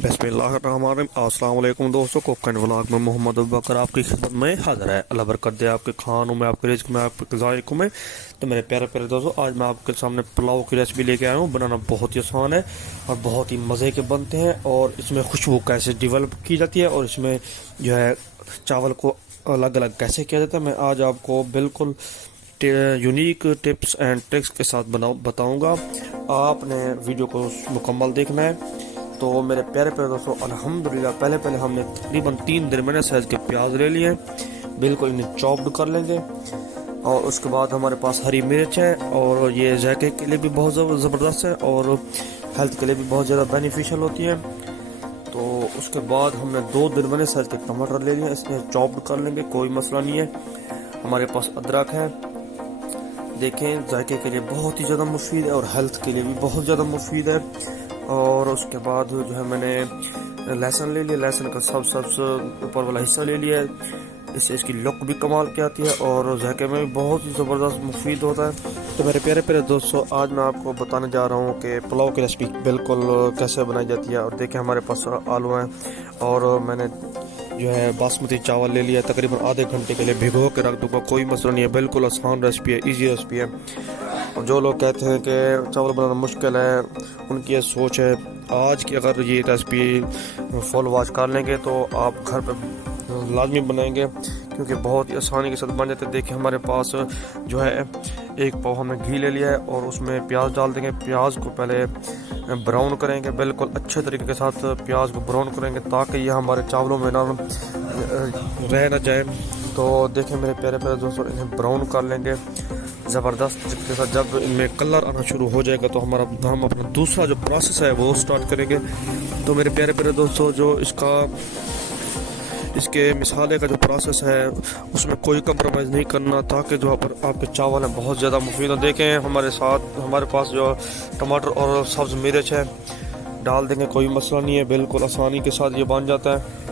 बिस्मिल्लाहिर्रहमानिर्रहीम। अस्सलाम वालेकुम दोस्तों, कुक एंड व्लॉग में मोहम्मद अबू बकर आपकी खिदमत में हाजिर है। अल्लाह बरकत दे आपके खानों में, आपके रिज़्क़ में, आपके ज़ायक़ों में। तो मेरे प्यारे प्यारे दोस्तों, आज मैं आपके सामने पुलाव की रेसिपी लेके आया हूँ। बनाना बहुत ही आसान है और बहुत ही मज़े के बनते हैं। और इसमें खुशबू कैसे डेवलप की जाती है और इसमें जो है चावल को अलग अलग कैसे किया जाता है, मैं आज आपको बिल्कुल यूनिक टिप्स एंड ट्रिक्स के साथ बताऊंगा। आपने वीडियो को मुकम्मल देखना है। तो मेरे प्यारे प्यारे दोस्तों, अल्हम्दुलिल्लाह पहले हमने तकरीबन 3 दरमियाने साइज़ के प्याज ले लिए, बिल्कुल इन्हें चॉप्ड कर लेंगे। और उसके बाद हमारे पास हरी मिर्च है और ये जायके के लिए भी बहुत ज़बरदस्त है और हेल्थ के लिए भी बहुत ज़्यादा बेनिफिशियल होती है। तो उसके बाद हमने 2 दरमियाने साइज़ के टमाटर ले लिए, इसमें चॉप्ड कर लेंगे, कोई मसला नहीं है। हमारे पास अदरक है, देखें जायके के लिए बहुत ही ज़्यादा मुफीद है और हेल्थ के लिए भी बहुत ज़्यादा मुफीद है। और उसके बाद जो है मैंने लहसुन ले लिया, लहसुन का सबसे ऊपर वाला हिस्सा ले लिया, इससे इसकी लुक भी कमाल की आती है और जायके में भी बहुत ही ज़बरदस्त मुफीद होता है। तो मेरे प्यारे प्यारे दोस्तों, आज मैं आपको बताने जा रहा हूँ कि पुलाव की रेसिपी बिल्कुल कैसे बनाई जाती है। और देखें हमारे पास आलू हैं और मैंने जो है बासमती चावल ले लिया, तकरीबन आधे घंटे के लिए भिगो के रख दूंगा, कोई मसला नहीं है। बिल्कुल आसान रेसिपी है, इजी रेसिपी है। और जो लोग कहते हैं कि चावल बनाना मुश्किल है, उनकी ये सोच है। आज की अगर ये रेसिपी फुल वॉच कर लेंगे तो आप घर पे लाजमी बनाएंगे, क्योंकि बहुत ही आसानी के साथ बन जाते हैं। देखिए हमारे पास जो है 1 पाव हमने घी ले लिया है और उसमें प्याज डाल देंगे। प्याज को पहले ब्राउन करेंगे, बिल्कुल अच्छे तरीके के साथ प्याज को ब्राउन करेंगे ताकि यह हमारे चावलों में ना रह ना जाए। तो देखें मेरे प्यारे प्यारे दोस्तों, इन्हें ब्राउन कर लेंगे ज़बरदस्त के साथ। जब इनमें कलर आना शुरू हो जाएगा तो हम अपना दूसरा जो प्रोसेस है वो स्टार्ट करेंगे। तो मेरे प्यारे प्यारे दोस्तों, जो इसके मिसाले का जो प्रोसेस है उसमें कोई कंप्रोमाइज़ नहीं करना, ताकि जो आपके चावल हैं बहुत ज़्यादा मुफीद हो। देखें हमारे पास जो टमाटर और सब्ज़ मिर्च है डाल देंगे, कोई मसला नहीं है, बिल्कुल आसानी के साथ ये बन जाता है।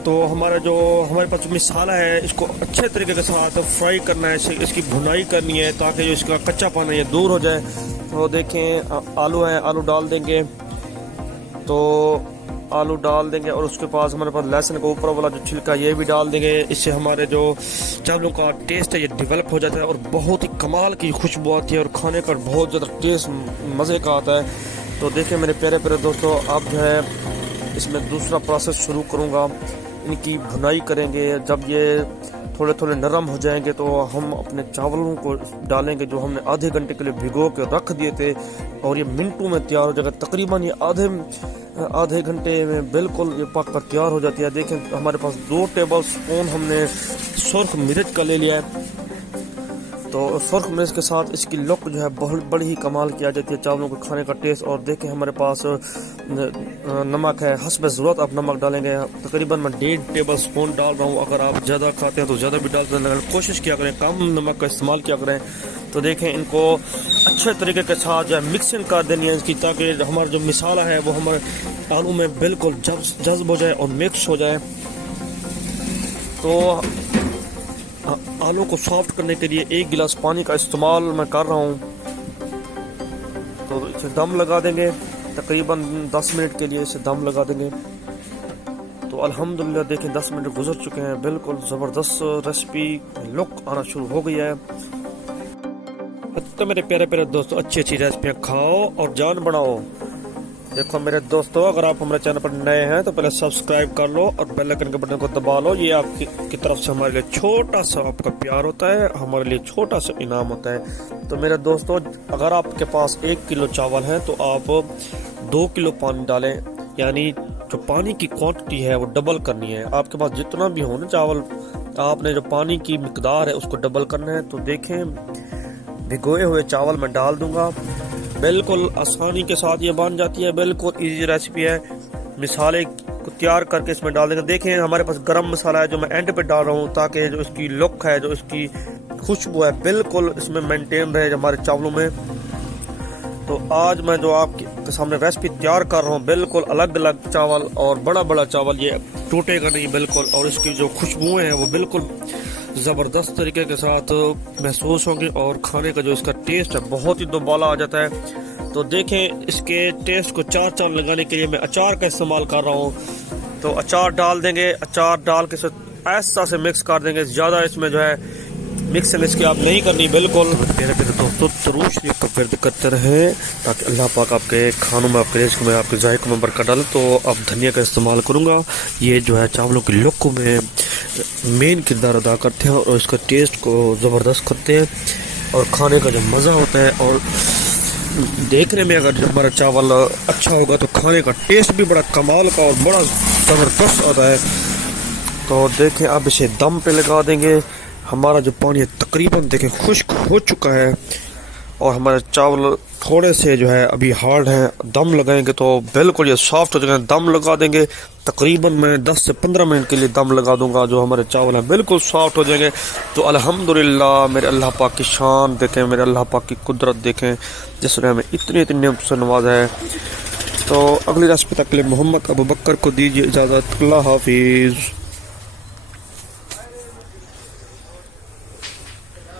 तो हमारे पास जो मिसाला है इसको अच्छे तरीके के साथ फ्राई करना है, इसकी भुनाई करनी है ताकि जो इसका कच्चा पानी ये दूर हो जाए। तो देखें आलू है, आलू डाल देंगे, तो आलू डाल देंगे और उसके पास हमारे पास लहसुन का ऊपर वाला जो छिलका ये भी डाल देंगे। इससे हमारे जो चावलों का टेस्ट है ये डेवलप हो जाता है और बहुत ही कमाल की खुशबू आती है और खाने पर बहुत ज़्यादा टेस्ट मज़े का आता है। तो देखिए मेरे प्यारे प्यारे दोस्तों, अब जो है इसमें दूसरा प्रोसेस शुरू करूँगा। इनकी भुनाई करेंगे, जब ये थोड़े थोड़े नरम हो जाएंगे तो हम अपने चावलों को डालेंगे जो हमने आधे घंटे के लिए भिगो के रख दिए थे, और ये मिनटों में तैयार हो जाएगा। तकरीबन ये आधे घंटे में बिल्कुल ये पक कर तैयार हो जाती है। देखें हमारे पास 2 टेबल स्पून हमने सुर्ख मिर्च का ले लिया है। तो सुर्ख मिर्च के साथ इसकी लुक जो है बहुत बड़ी ही कमाल की आ जाती है, चावलों को खाने का टेस्ट। और देखें हमारे पास नमक है, हस्ब ज़रूरत आप नमक डालेंगे। तकरीबन मैं 1.5 टेबल स्पून डाल रहा हूँ। अगर आप ज़्यादा खाते हैं तो ज़्यादा भी डाल सकते हैं, कोशिश किया करें कम नमक का इस्तेमाल किया करें। तो देखें इनको अच्छे तरीके के साथ जो है मिक्सिंग कर देनी है इसकी, ताकि हमारा जो मिसाला है वो हमारे आलू में बिल्कुल जज्ब हो जाए और मिक्स हो जाए। तो आलू को सॉफ्ट करने के लिए 1 गिलास पानी का इस्तेमाल मैं कर रहा हूँ। तो इसे दम लगा देंगे, तकरीबन 10 मिनट के लिए इसे दम लगा देंगे। तो अल्हम्दुलिल्लाह देखें 10 मिनट गुजर चुके हैं, बिल्कुल ज़बरदस्त रेसिपी लुक आना शुरू हो गई है। तो मेरे प्यारे प्यारे दोस्तों, अच्छी रेसिपियाँ खाओ और जान बढ़ाओ। देखो मेरे दोस्तों, अगर आप हमारे चैनल पर नए हैं तो पहले सब्सक्राइब कर लो और बेल आइकन के बटन को दबा लो। ये आपकी तरफ से हमारे लिए छोटा सा आपका प्यार होता है, हमारे लिए छोटा सा इनाम होता है। तो मेरे दोस्तों, अगर आपके पास 1 किलो चावल है तो आप 2 किलो पानी डालें, यानी जो पानी की क्वांटिटी है वो डबल करनी है। आपके पास जितना भी हो ना चावल, आपने जो पानी की मिकदार है उसको डबल करना है। तो देखें भिगोए हुए चावल मैं डाल दूंगा, बिल्कुल आसानी के साथ ये बन जाती है, बिल्कुल इजी रेसिपी है। मिसाले को तैयार करके इसमें डाल देंगे। देखें हमारे पास गरम मसाला है जो मैं एंड पे डाल रहा हूँ, ताकि जो इसकी लुक है, जो इसकी खुशबू है, बिल्कुल इसमें मेंटेन रहे हमारे चावलों में। तो आज मैं जो आपके सामने रेसिपी तैयार कर रहा हूँ, बिल्कुल अलग अलग चावल और बड़ा बड़ा चावल, ये टूटेगा नहीं बिल्कुल। और इसकी जो खुशबुएँ हैं वो बिल्कुल ज़बरदस्त तरीके के साथ महसूस होंगी और खाने का जो इसका टेस्ट है बहुत ही दोबाला आ जाता है। तो देखें इसके टेस्ट को चार चांद लगाने के लिए मैं अचार का इस्तेमाल कर रहा हूँ। तो अचार डाल देंगे, अचार डाल के ऐसा से मिक्स कर देंगे। ज़्यादा इसमें जो है मिक्सिंग इसकी आप नहीं करनी बिल्कुल। मेरे दोस्तों जरूर शरीफ का वर्द करते रहें ताकि अल्लाह पाक आपके खानों में, आपके रिज़्क़ में, आपके जायकों में बरकत डाले। तो अब धनिया का इस्तेमाल करूँगा। ये जो है चावलों की लुक में मेन किरदार अदा करते हैं और इसका टेस्ट को ज़बरदस्त करते हैं और खाने का जो मज़ा होता है। और देखने में अगर हमारा चावल अच्छा होगा तो खाने का टेस्ट भी बड़ा कमाल का और बड़ा ज़बरदस्त आता है। तो देखें अब इसे दम पे लगा देंगे। हमारा जो पानी है तकरीबन देखें खुश्क हो चुका है और हमारे चावल थोड़े से जो है अभी हार्ड हैं। दम लगाएंगे तो बिल्कुल ये सॉफ्ट हो जाएंगे। दम लगा देंगे तकरीबन मैं 10 से 15 मिनट के लिए दम लगा दूंगा। जो हमारे चावल हैं बिल्कुल सॉफ्ट हो जाएंगे। तो अल्हम्दुलिल्लाह मेरे अल्लाह पाक की शान देखें, मेरे अल्लाह पाक की कुदरत देखें जिसने हमें इतनी इतनी नेमत से नवाजा है। तो अगली रेसिपी तक के लिए मोहम्मद अबू बकर को दीजिए इजाज़त। अल्लाह हाफिज़।